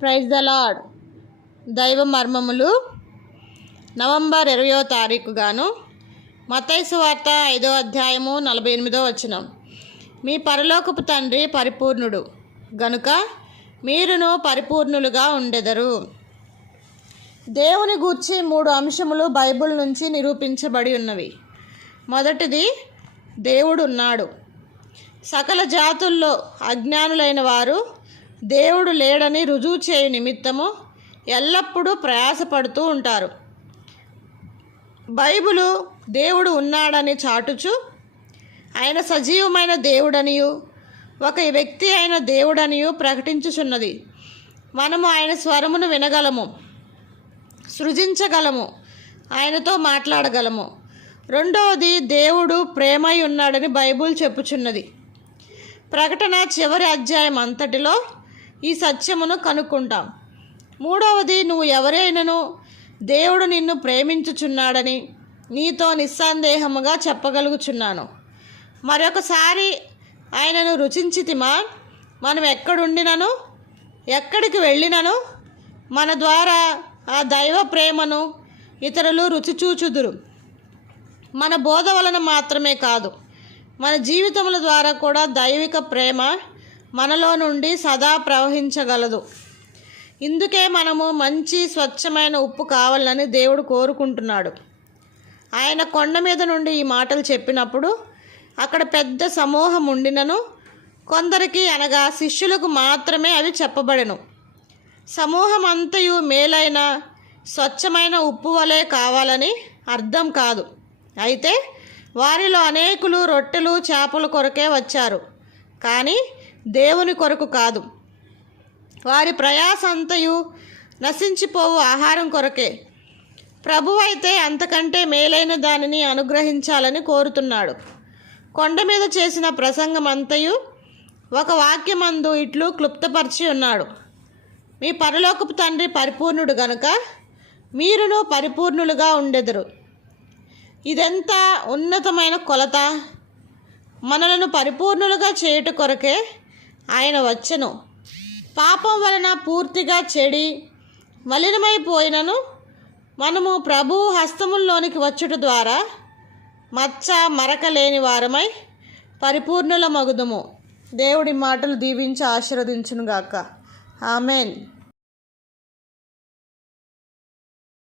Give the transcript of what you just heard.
Praise the lord దైవ మర్మములు November ఇరవయో తారీఖు గాను మతైసు వార్త ఐదో అధ్యాయము నలభై ఎనిమిదో వచనం. మీ పరలోకపు తండ్రి పరిపూర్ణుడు గనుక మీరును పరిపూర్ణులుగా ఉండెదరు. దేవుని గూర్చి మూడు అంశములు బైబిల్ నుంచి నిరూపించబడి ఉన్నవి. మొదటిది దేవుడు ఉన్నాడు సకల జాతుల్లో అజ్ఞానులైన వారు దేవుడు లేడని రుజువు చేయు నిమిత్తము ఎల్లప్పుడూ ప్రయాసపడుతూ ఉంటారు. బైబిలు దేవుడు ఉన్నాడని చాటుచు ఆయన సజీవమైన దేవుడనియు ఒక వ్యక్తి అయిన దేవుడనియు ప్రకటించుచున్నది. మనము ఆయన స్వరమును వినగలము సృజించగలము ఆయనతో మాట్లాడగలము. రెండవది దేవుడు ప్రేమై ఉన్నాడని బైబుల్ చెప్పుచున్నది. ప్రకటన చివరి అధ్యాయం అంతటిలో ఈ సత్యమును కనుక్కుంటాం. మూడవది నువ్వు ఎవరైనను దేవుడు నిన్ను ప్రేమించుచున్నాడని నీతో నిస్సందేహముగా చెప్పగలుగుచున్నాను. మరొకసారి ఆయనను రుచించితిమా? మనం ఎక్కడుండినను? ఎక్కడికి వెళ్ళినను? మన ద్వారా ఆ దైవ ప్రేమను ఇతరులు రుచి చూచుదురు మన బోధ వలన మాత్రమే కాదు మన జీవితముల ద్వారా కూడా దైవిక ప్రేమ మనలో నుండి సదా ప్రవహించగలదు. ఇందుకే మనము మంచి స్వచ్ఛమైన ఉప్పు కావాలని దేవుడు కోరుకుంటున్నాడు. ఆయన కొండ మీద నుండి ఈ మాటలు చెప్పినప్పుడు అక్కడ పెద్ద సమూహం ఉండినను కొందరికి అనగా శిష్యులకు మాత్రమే అవి చెప్పబడెను. సమూహం అంతయు మేలైన స్వచ్ఛమైన ఉప్పు వలె కావాలని అర్థం కాదు. అయితే వారిలో అనేకులు రొట్టెలు చేపల కొరకే వచ్చారు. కానీ దేవుని కొరకు కాదు. వారి ప్రయాస అంతయు నశించిపోవు ఆహారం కొరకే. ప్రభు అయితే అంతకంటే మేలైన దానిని అనుగ్రహించాలని కోరుతున్నాడు. కొండ మీద చేసిన ప్రసంగం అంతయు ఒక వాక్యమందు ఇట్లు క్లుప్తపరిచి ఉన్నాడు. మీ పరలోకపు తండ్రి పరిపూర్ణుడు గనుక మీరును పరిపూర్ణులుగా ఉండెదరు. ఇదెంత ఉన్నతమైన కొలత? మనలను పరిపూర్ణులుగా చేయుట కొరకే ఆయన వచ్చెను. పాపం వలన పూర్తిగా చెడి మలినమైపోయినను. మనము ప్రభు హస్తముల్లోనికి వచ్చుట ద్వారా మచ్చ మరక లేని వారమై పరిపూర్ణుల మగుదము దేవుడి మాటలు దీవించి ఆశీర్వదించునుగాక. ఆమెన్.